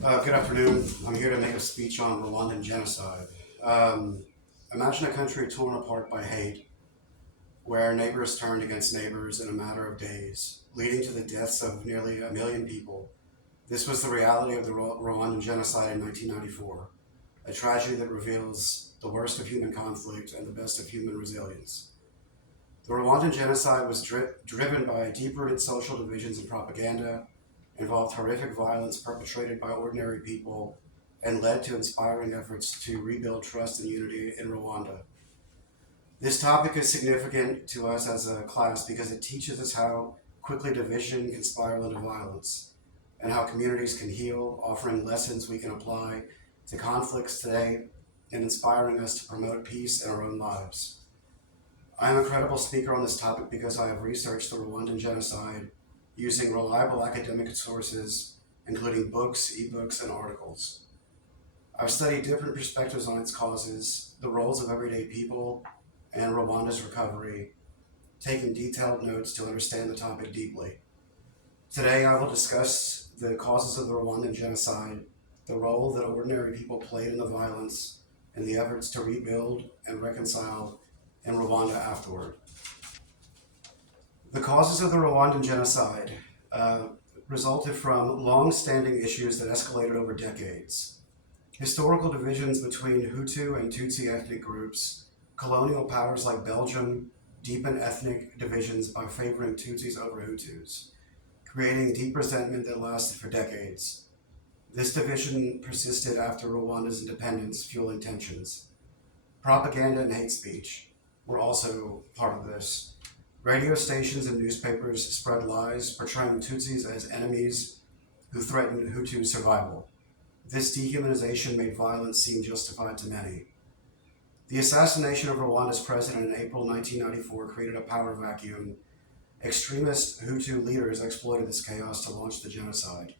Good afternoon. I'm here to make a speech on Rwandan genocide. Imagine a country torn apart by hate, where neighbors turned against neighbors in a matter of days, leading to the deaths of nearly a million people. This was the reality of the Rwandan genocide in 1994, a tragedy that reveals the worst of human conflict and the best of human resilience. The Rwandan genocide was driven by deep-rooted social divisions and propaganda, involved horrific violence perpetrated by ordinary people, and led to inspiring efforts to rebuild trust and unity in Rwanda. This topic is significant to us as a class because it teaches us how quickly division can spiral into violence and how communities can heal, offering lessons we can apply to conflicts today and inspiring us to promote peace in our own lives. I am a credible speaker on this topic because I have researched the Rwandan genocide using reliable academic sources, including books, ebooks, and articles. I've studied different perspectives on its causes, the roles of everyday people, and Rwanda's recovery, taking detailed notes to understand the topic deeply. Today, I will discuss the causes of the Rwandan genocide, the role that ordinary people played in the violence, and the efforts to rebuild and reconcile in Rwanda afterward. The causes of the Rwandan genocide resulted from long-standing issues that escalated over decades. Historical divisions between Hutu and Tutsi ethnic groups, colonial powers like Belgium deepened ethnic divisions by favoring Tutsis over Hutus, creating deep resentment that lasted for decades. This division persisted after Rwanda's independence, fueling tensions. Propaganda and hate speech were also part of this. Radio stations and newspapers spread lies, portraying Tutsis as enemies who threatened Hutu survival. This dehumanization made violence seem justified to many. The assassination of Rwanda's president in April 1994 created a power vacuum. Extremist Hutu leaders exploited this chaos to launch the genocide.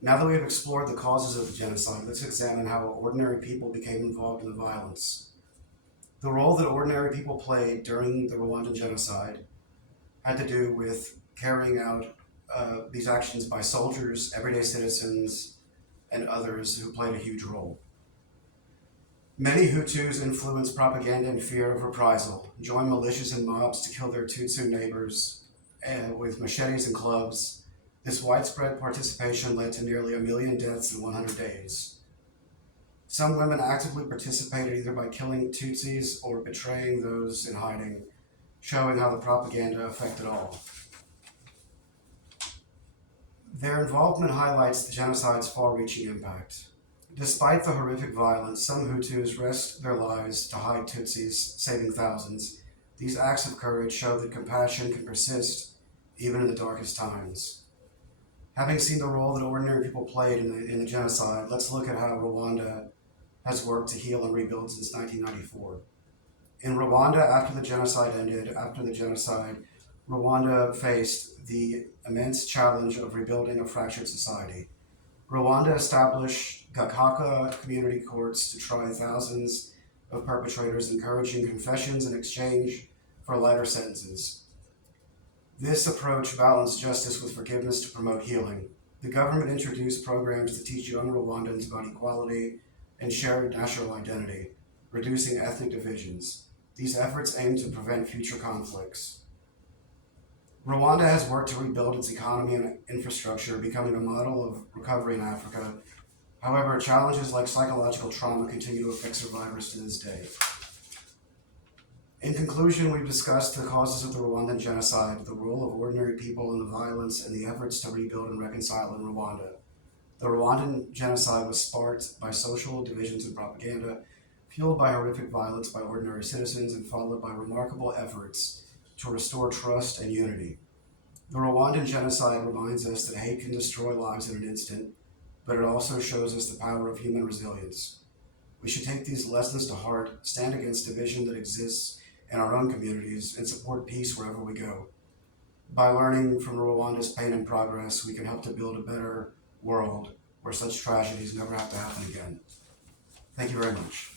Now that we have explored the causes of the genocide, let's examine how ordinary people became involved in the violence. The role that ordinary people played during the Rwandan genocide had to do with carrying out these actions by soldiers, everyday citizens, and others who played a huge role. Many Hutus influenced propaganda and fear of reprisal, joined militias and mobs to kill their Tutsi neighbors with machetes and clubs. This widespread participation led to nearly a million deaths in 100 days. Some women actively participated either by killing Tutsis or betraying those in hiding, showing how the propaganda affected all. Their involvement highlights the genocide's far-reaching impact. Despite the horrific violence, some Hutus risked their lives to hide Tutsis, saving thousands. These acts of courage show that compassion can persist even in the darkest times. Having seen the role that ordinary people played in the genocide, let's look at how Rwanda has worked to heal and rebuild since 1994. In Rwanda, after the genocide ended, Rwanda faced the immense challenge of rebuilding a fractured society. Rwanda established Gacaca community courts to try thousands of perpetrators, encouraging confessions in exchange for lighter sentences. This approach balanced justice with forgiveness to promote healing. The government introduced programs to teach young Rwandans about equality and shared national identity, reducing ethnic divisions. These efforts aim to prevent future conflicts. Rwanda has worked to rebuild its economy and infrastructure, becoming a model of recovery in Africa. However, challenges like psychological trauma continue to affect survivors to this day. In conclusion, we've discussed the causes of the Rwandan genocide, the role of ordinary people in the violence, and the efforts to rebuild and reconcile in Rwanda. The Rwandan genocide was sparked by social divisions and propaganda, fueled by horrific violence by ordinary citizens, and followed by remarkable efforts to restore trust and unity. The Rwandan genocide reminds us that hate can destroy lives in an instant, but it also shows us the power of human resilience. We should take these lessons to heart, stand against division that exists in our own communities, and support peace wherever we go. By learning from Rwanda's pain and progress, we can help to build a better world where such tragedies never have to happen again. Thank you very much.